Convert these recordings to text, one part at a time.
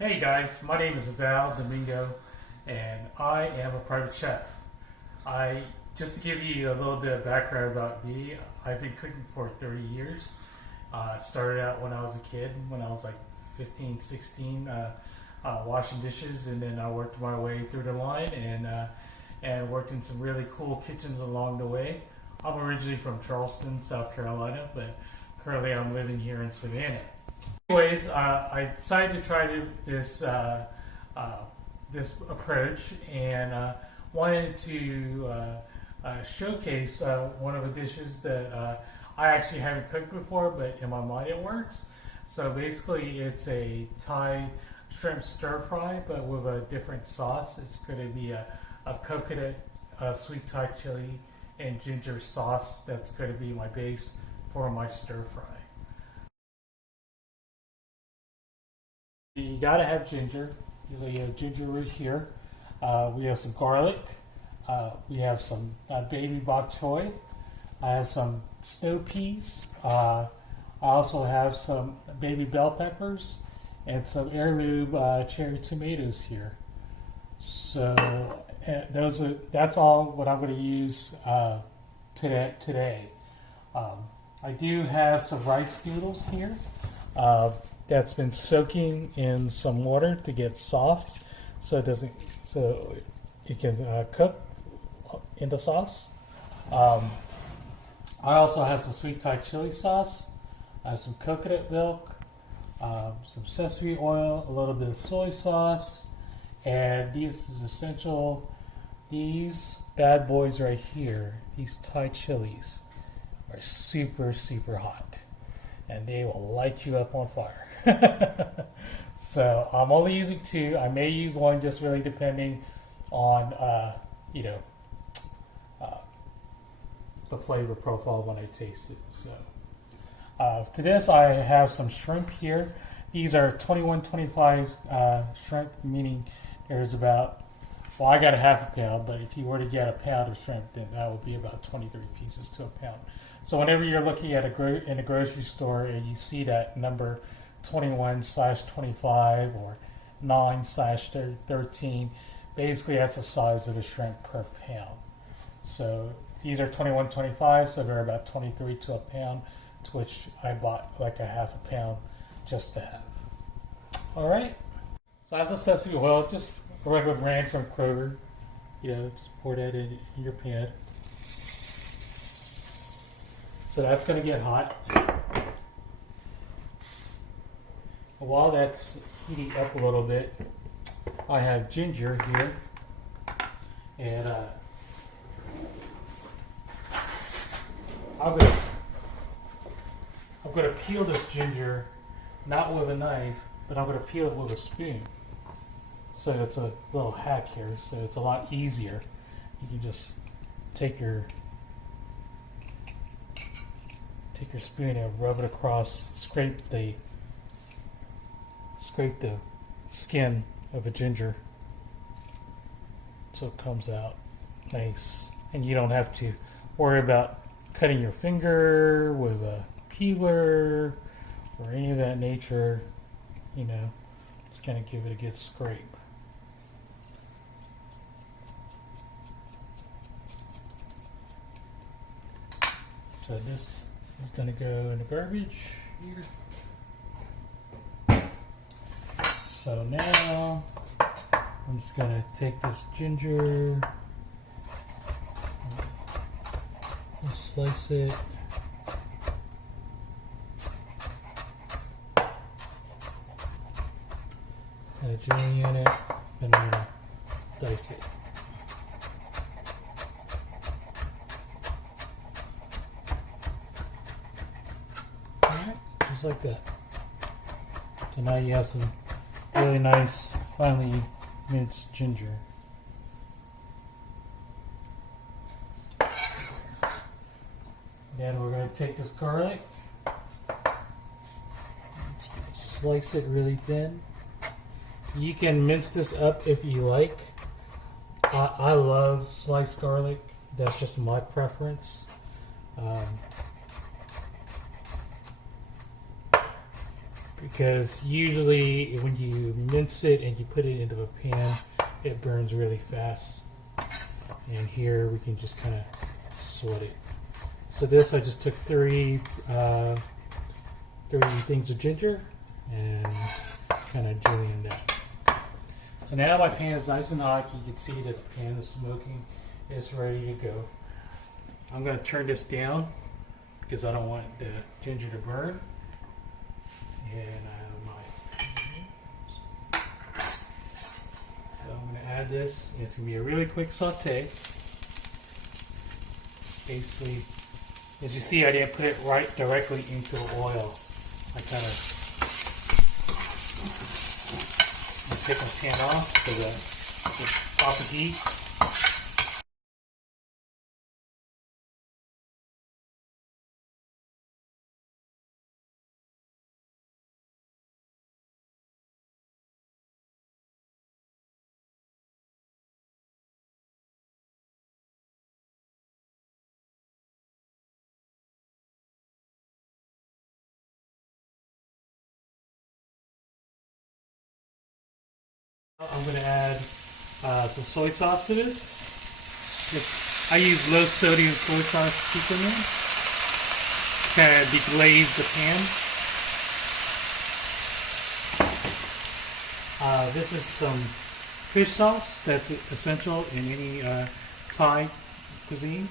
Hey guys, my name is Val Domingo and I am a private chef. Just to give you a little bit of background about me, I've been cooking for 30 years. Started out when I was a kid, when I was like 15, 16, washing dishes, and then I worked my way through the line and worked in some really cool kitchens along the way. I'm originally from Charleston, South Carolina, but currently I'm living here in Savannah. Anyways, I decided to try this approach and wanted to showcase one of the dishes that I actually haven't cooked before, but in my mind it works. So basically, it's a Thai shrimp stir fry, but with a different sauce. It's going to be a coconut sweet Thai chili and ginger sauce. That's going to be my base for my stir fry. You gotta have ginger. So you have ginger right here. We have some garlic. We have some baby bok choy. I have some snow peas. I also have some baby bell peppers and some heirloom cherry tomatoes here. So that's all what I'm going to use today. I do have some rice noodles here. That's been soaking in some water to get soft, so it can cook in the sauce. I also have some sweet Thai chili sauce. I have some coconut milk, some sesame oil, a little bit of soy sauce, and this is essential. These bad boys right here, these Thai chilies, are super, super hot, and they will light you up on fire. So I'm only using two. I may use one, just really depending on the flavor profile when I taste it. So to this, I have some shrimp here. These are 21-25 shrimp, meaning there's about, well, I got a half a pound, but if you were to get a pound of shrimp, then that would be about 23 pieces to a pound. So whenever you're looking at in a grocery store and you see that number 21/25 or 9/13, basically that's the size of the shrimp per pound. So these are 21-25, so they're about 23 to a pound, to which I bought like a half a pound just to have. All right. So I have the sesame oil, just a regular brand from Kroger. Just pour that in your pan. So that's going to get hot. While that's heating up a little bit, I have ginger here, and I'm gonna peel this ginger, not with a knife, but I'm gonna peel it with a spoon. So it's a little hack here, so it's a lot easier. You can just take your spoon and rub it across, scrape the skin of a ginger so it comes out nice, and you don't have to worry about cutting your finger with a peeler or any of that nature. Just kind of give it a good scrape. So this is going to go in the garbage here. So now I'm just going to take this ginger and slice it. Add a jelly in it, and I'm going to dice it. Alright, just like that. So now you have some really nice, finely minced ginger. Then we're going to take this garlic, slice it really thin. You can mince this up if you like. I love sliced garlic. That's just my preference. because usually when you mince it and you put it into a pan, it burns really fast. And here we can just kind of sweat it. So this, I just took three things of ginger and kind of julienne that. So now my pan is nice and hot. You can see that the pan is smoking. It's ready to go. I'm going to turn this down because I don't want the ginger to burn. And so I'm going to add this. It's going to be a really quick saute. Basically, as you see, I didn't put it right directly into the oil. I kind of take my pan off so that it's off the heat. I'm going to add some soy sauce to this. I use low sodium soy sauce to cook in there. Kind of deglaze the pan. This is some fish sauce that's essential in any Thai cuisine.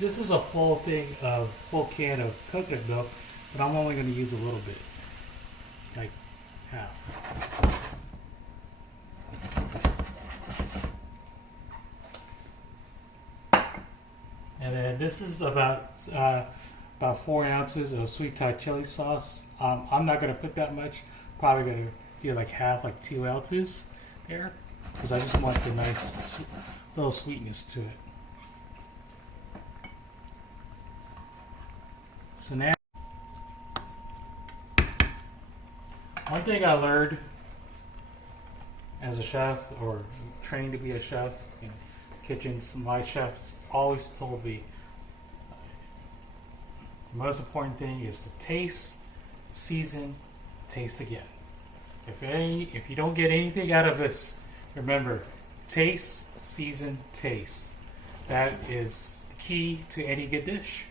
This is a full can of coconut milk, but I'm only going to use a little bit, like half. And then this is about 4 ounces of sweet Thai chili sauce. I'm not going to put that much. Probably going to do like half, like 2 ounces there, because I just want the nice little sweetness to it. So now, one thing I learned as a chef, or trained to be a chef in kitchens, my chefs always told me the most important thing is to taste, season, taste again. If you don't get anything out of this, remember, taste, season, taste. That is the key to any good dish.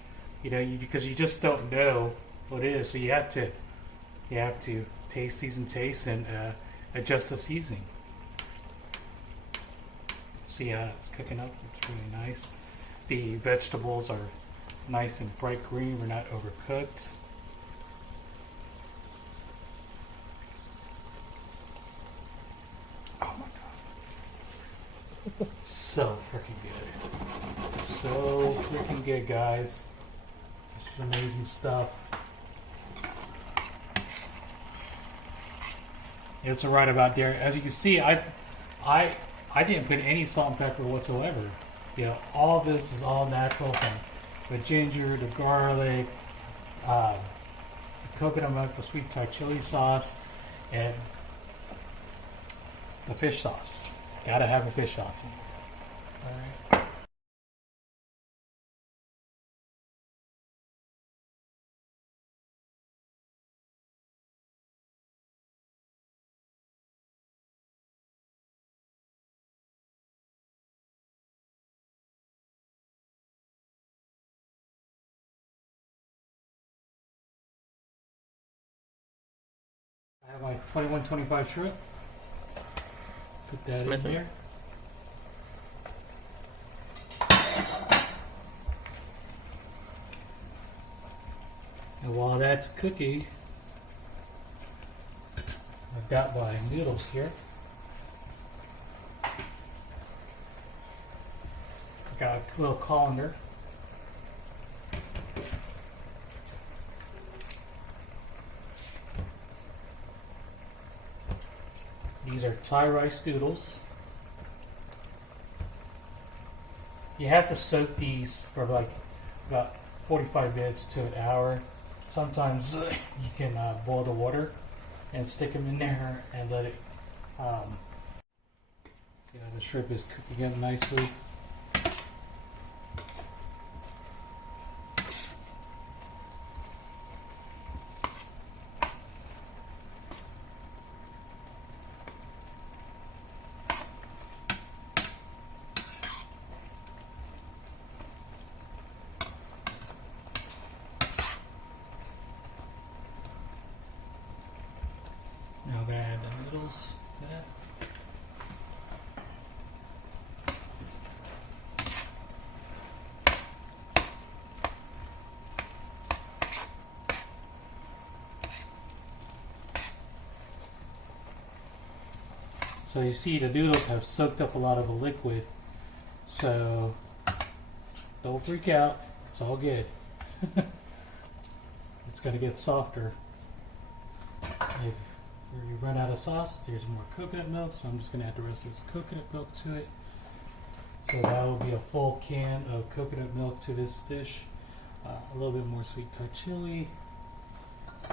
Because you just don't know what it is, so you have to taste, season, taste, and adjust the seasoning. See how it's cooking up? It's really nice. The vegetables are nice and bright green. We're not overcooked. Oh my god. So freaking good. So freaking good, guys. This is amazing stuff. It's right about there. As you can see, I didn't put any salt and pepper whatsoever. All this is all natural, from the ginger, the garlic, the coconut milk, the sweet Thai chili sauce, and the fish sauce. Gotta have a fish sauce in it. All right. I have my 2125 shrimp. Put that in there. And while that's cooking, I've got my noodles here. I got a little colander. These are Thai rice noodles. You have to soak these for like about 45 minutes to an hour. Sometimes you can boil the water and stick them in there and let it. The shrimp is cooking up nicely. noodles. That. So you see the noodles have soaked up a lot of the liquid, so don't freak out, it's all good. It's going to get softer. If you run out of sauce, there's more coconut milk, so I'm just going to add the rest of this coconut milk to it. So that will be a full can of coconut milk to this dish. A little bit more sweet Thai chili,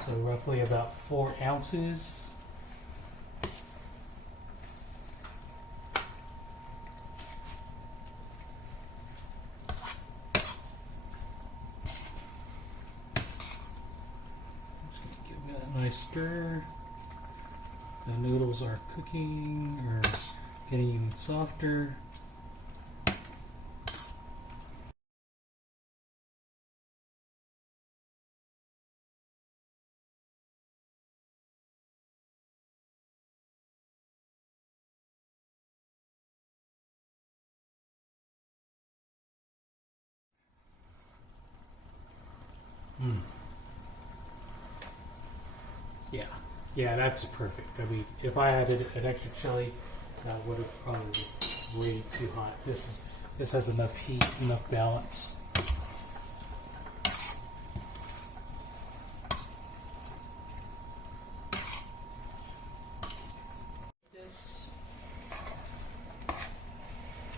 so roughly about 4 ounces. Nice stir. The noodles are cooking or getting even softer. Yeah, that's perfect. I mean, if I added an extra chili, that would have probably been way too hot. This has enough heat, enough balance.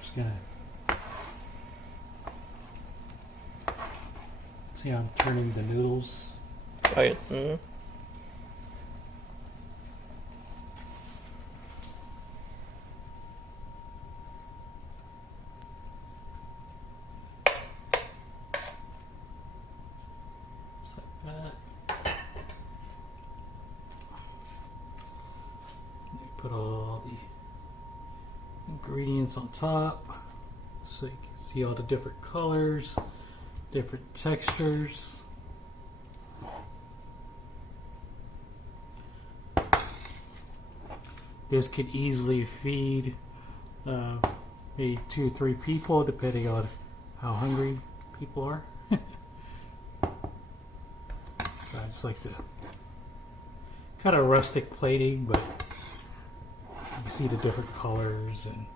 Just gonna see how I'm turning the noodles. Oh yeah. Mm-hmm. Put all the ingredients on top so you can see all the different colors, different textures. This could easily feed maybe 2 or 3 people depending on how hungry people are. So I just like the kind of rustic plating, but you see the different colors and